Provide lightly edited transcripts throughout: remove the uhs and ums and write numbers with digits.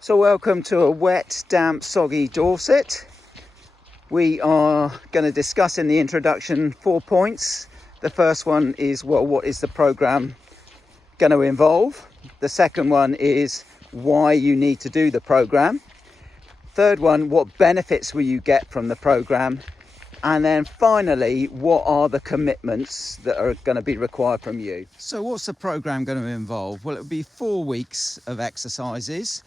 So welcome to a wet, damp, soggy Dorset. We are going to discuss in the introduction 4 points. The first one is, well, what is the programme going to involve? The second one is why you need to do the programme. Third one, what benefits will you get from the programme? And then finally, what are the commitments that are going to be required from you? So what's the programme going to involve? Well, it'll be 4 weeks of exercises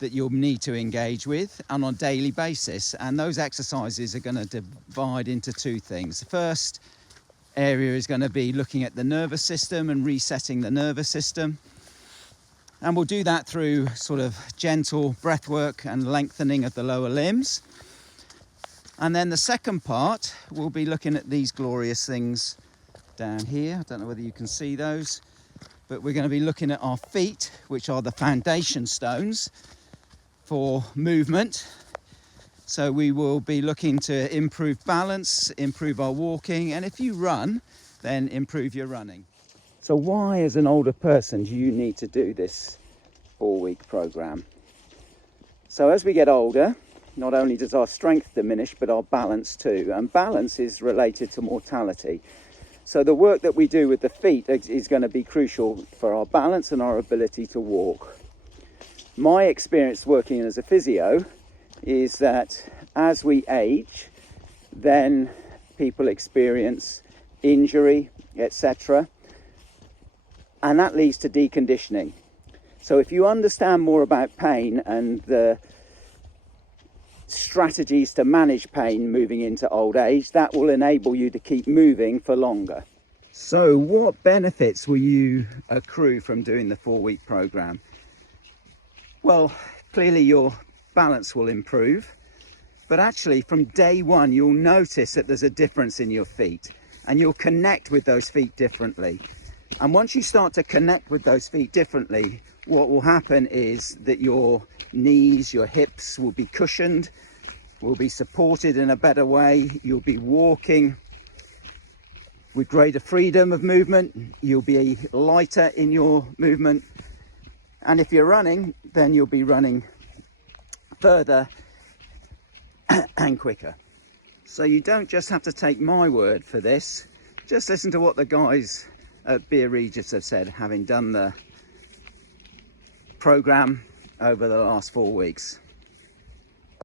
that you'll need to engage with and on a daily basis, and those exercises are going to divide into two things. The first area is going to be looking at the nervous system and resetting the nervous system, and we'll do that through sort of gentle breath work and lengthening of the lower limbs. And then the second part, we'll be looking at these glorious things down here. I don't know whether you can see those, but we're going to be looking at our feet, which are the foundation stones for movement. So we will be looking to improve balance, improve our walking, and if you run, then improve your running. So why, as an older person, do you need to do this 4-week program? So as we get older, not only does our strength diminish, but our balance too. And balance is related to mortality. So the work that we do with the feet is going to be crucial for our balance and our ability to walk. My experience working as a physio is that as we age, then people experience injury, etc. And that leads to deconditioning. So if you understand more about pain and the strategies to manage pain moving into old age, that will enable you to keep moving for longer. So what benefits will you accrue from doing the 4-week program? Well, clearly your balance will improve, but actually from day one you'll notice that there's a difference in your feet, and you'll connect with those feet differently. And once you start to connect with those feet differently, what will happen is that your knees, your hips will be cushioned, will be supported in a better way. You'll be walking with greater freedom of movement. You'll be lighter in your movement. And if you're running, then you'll be running further and quicker. So you don't just have to take my word for this. Just listen to what the guys at Beer Regis have said, having done the program over the last 4 weeks.